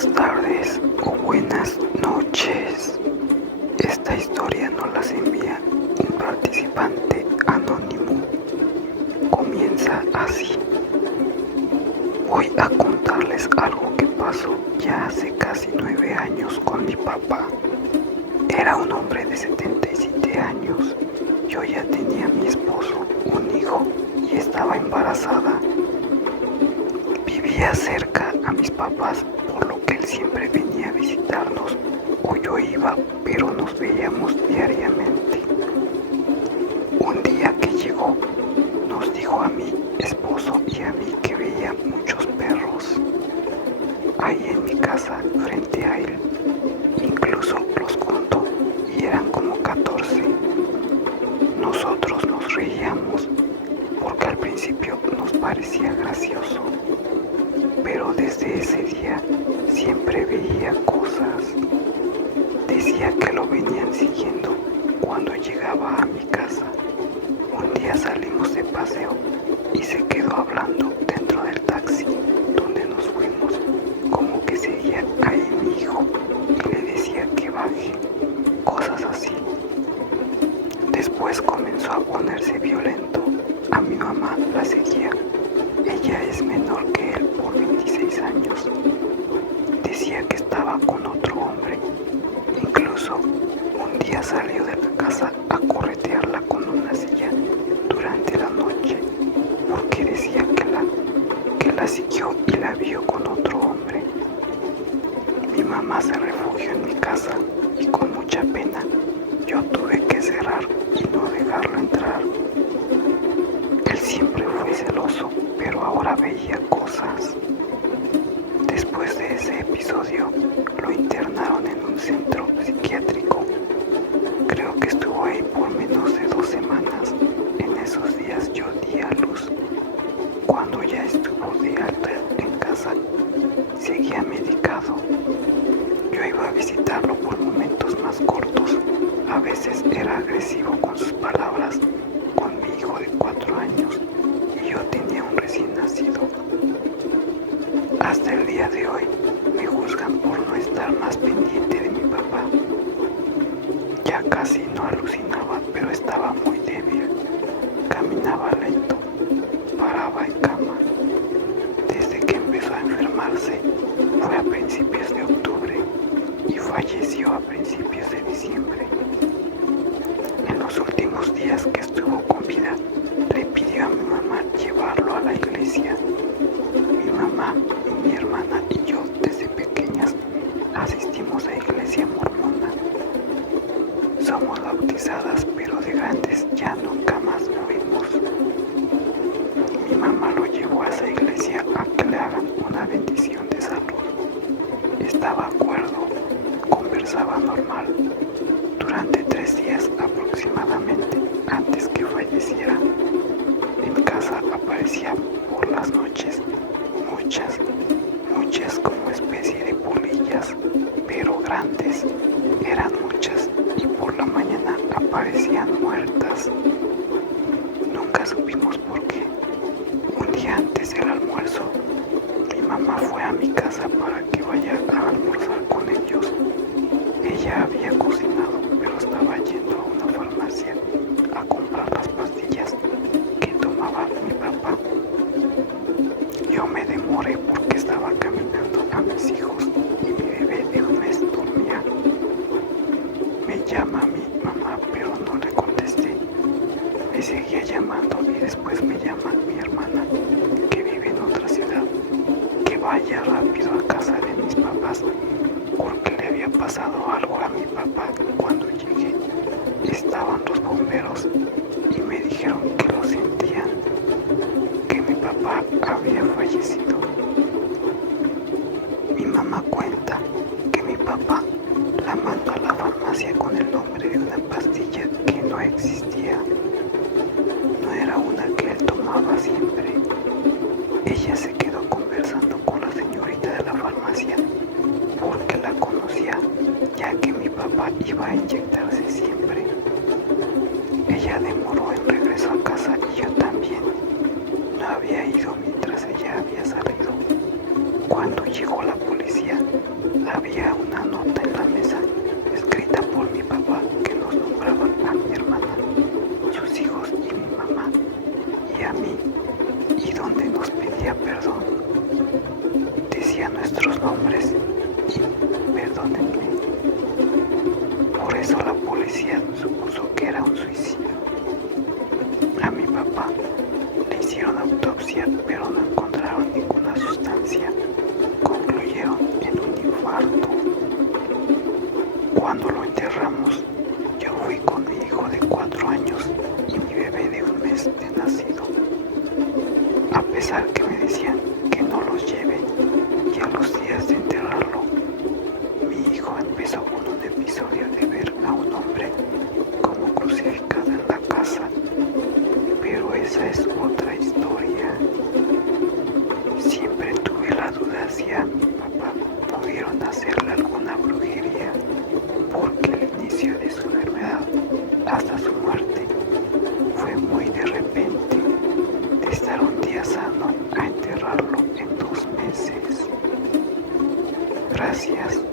Buenas tardes o buenas noches. Esta historia nos la envía un participante anónimo. Comienza así. Voy a contarles algo que pasó ya hace casi 9 años con mi papá. Era un hombre de 77 años. Yo ya tenía a mi esposo, un hijo y estaba embarazada. Vivía cerca a mis papás, por lo que él siempre venía a visitarnos o yo iba, pero nos veíamos diariamente. Un día que llegó, nos dijo a mi esposo y a mí que veía muchos perros ahí en mi casa frente a él. Incluso los contó y eran como 14. Nosotros nos reíamos porque al principio nos parecía gracioso, pero desde ese día siempre veía cosas. Decía que lo venían siguiendo cuando llegaba a mi casa. Un día salimos de paseo y se quedó hablando dentro del taxi donde nos fuimos, como que seguía ahí mi hijo y le decía que baje, cosas así. Después comenzó a ponerse violento. A mi mamá la seguía. Ella es menor que él por 26 años. Decía que estaba con otro hombre. Incluso un día salió de la casa a corretearla con una silla durante la noche porque decía que la siguió y la vio con otro hombre. Mi mamá se refugió en mi casa y con mucha pena yo tuve que cerrar y no dejarlo entrar. Él siempre fue celoso, pero ahora veía cosas. Después de ese episodio, lo internaron en un centro psiquiátrico. Creo que estuvo ahí por menos de 2 semanas. En esos días yo di a luz. Cuando ya estuvo de alta en casa, seguía medicado. Yo iba a visitarlo por momentos más cortos. A veces era agresivo con sus palabras con mi hijo de 4 años y yo tenía un recién nacido. Hasta el día de hoy me juzgan por no estar más pendiente de mi papá. Ya casi no alucinaba, pero estaba muy débil. Caminaba lento, paraba en cama. Desde que empezó a enfermarse fue a principios de octubre y falleció a principios de diciembre. En los últimos días que estuvo con vida, le pidió a mi mamá llevarlo a la iglesia. Mi mamá y mi hermana y yo desde pequeñas asistimos a iglesia mormona. Somos bautizadas, pero de grandes ya nunca más fuimos. Mi mamá lo llevó a esa iglesia a que le hagan una bendición de salud. Estaba acuerdo, conversaba normal. Durante 3 días aproximadamente antes que falleciera, en casa aparecían por las noches muchas como especie de polillas, pero grandes. Eran muchas y por la mañana aparecían muertas. Nunca supimos por qué. Un día antes del almuerzo, mi mamá fue a mi casa para que vaya a almorzar con ellos. Ella había cocinado, pero estaba yendo a una farmacia a comprar las pastillas que tomaba mi papá. Yo me demoré porque estaba caminando a mis hijos y mi bebé de 1 mes dormía. Me llama mi mamá, pero no le contesté. Me seguía llamando y después me llama mi hermana, que vive en otra ciudad, que vaya rápido a casa de mis papás porque le había pasado algo a mi papá. Cuando llegué, estaban los bomberos y me dijeron que lo sentían, que mi papá había fallecido. Mi mamá cuenta que mi papá la mandó a la farmacia con el nombre de una pastilla que no existía. No era una que él tomaba siempre. Ella se quedó conversando con la señorita de la farmacia porque la conocía, ya que mi papá iba a inyectarse siempre. Ella demoró en regreso a casa y yo también. No había ido mientras ella había salido. Cuando llegó la policía, había una nota en la mesa escrita por mi papá que nos nombraba a mi hermana, sus hijos y mi mamá y a mí, y donde nos pedía perdón. Decía nuestros nombres y perdónenme. Por eso la policía supuso que era un suicidio. A mi papá le hicieron autopsia, pero no encontraron ninguna sustancia. Concluyeron en un infarto. Cuando lo enterramos, yo fui con mi hijo de 4 años y mi bebé de 1 mes de nacido. A pesar que me decían que no los lleve, y a los días de enterrarlo, mi hijo empezó con un episodio de ver a un hombre como crucificado en la casa. Pero esa es otra historia. Siempre tuve la duda si a mi papá pudieron hacerle alguna brujería, porque el inicio de su enfermedad hasta su muerte fue muy de repente, de estar un día sano a enterrarlo en 2 meses. Gracias.